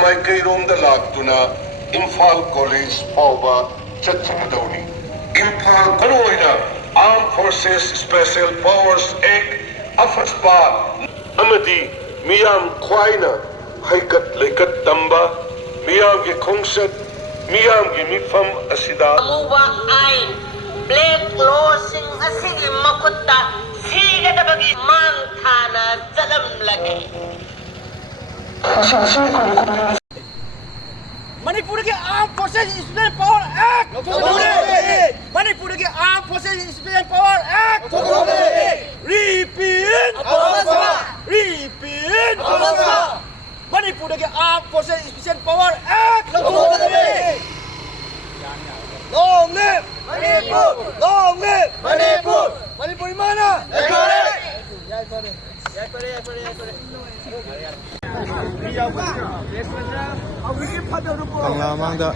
माइकईरोम लाक्तुना इम्फाल कॉलेज फाउबा चत्थगदौनी इम्फाल मरुओइना arm forces special powers act AFSPA अमदी मियाम ख्वाइना हैकत लेकत तंबा मियाम के खोंसत मियाम की मिफम असिदा अमुवा आइन ब्लैक लॉ सिंह असिगी मकुत्ता सीगदबगी मांग थाना जलम लगे मणिपुर के arm forces special power act Manipur के arm forces special power act repeal Manipur के arm forces special power act long live Manipur long live Manipur Manipuri माना Tangla mang da.